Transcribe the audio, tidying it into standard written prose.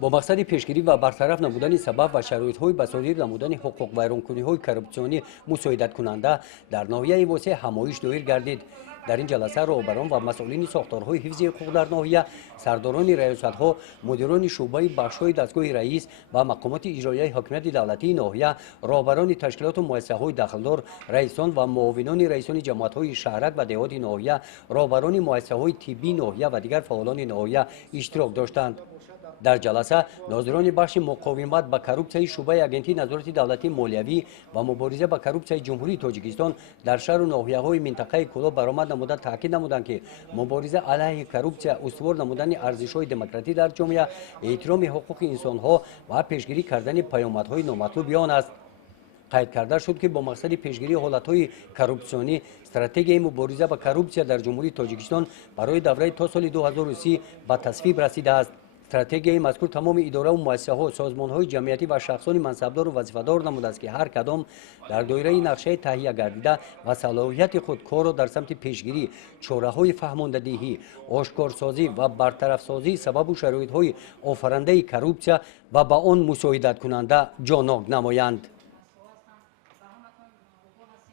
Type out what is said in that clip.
با مقصد پیشگیری و برطرف نمودن سبب و شرایط‌های بسازی نمودن حقوق ویرانکنی‌های کرپسیونی مساعدت کننده در ناحیه واسه همایش دایر گردید. در این جلسه راهبران و مسئولین ساختارهای حفظ حقوق در ناحیه، سرداران ریاست‌ها، مدیران شعبه بخش‌های دستگاه رئیس و مقامات اجرایی حاکمیت دولتی ناحیه، راهبران تشکیلات و مؤسسه‌های دخلدار، رئیسان و معاونان رئیسان جماعت‌های شهرک و دهات ناحیه، راهبران مؤسسه‌های طبی ناحیه و دیگر فعالان ناحیه اشتراک داشتند. در جلسه ناظران بخش مقاومت به کرپسیون شعبه اگنتی نظارت دولتی مالیوی و مبارزه با کرپسیون جمهوری تاجیکستان در شهر و ناحیه‌های منطقه کلاه برآمد نموده تاکید نمودند که مبارزه علیه کرپسیون استوار نمودن ارزش‌های دموکراسی در جامعه، احترام حقوق انسان‌ها و پیشگیری کردن پیامدهای نامطلوب آن است. قید کرده شد که با مقصد پیشگیری حالت‌های کرپسیونی استراتژی مبارزه با کرپسیون در جمهوری تاجیکستان برای دوره تا سال 2030 به تصویب رسیده است. استراتژی مذکور تمام اداره و مؤسسه‌ها، سازمان‌های جمعیتی و شخصان منصبدار و وظیفه‌دار نموده است که هر کدام در دایره نقشه تهیه گردیده و صلاحیت خود کار را در سمت پیشگیری چاره‌های فهماندهی، آشکارسازی و برطرف‌سازی سبب و شرایط‌های آفرنده کرپسیون و با آن مساعدت کننده جانب نمایند.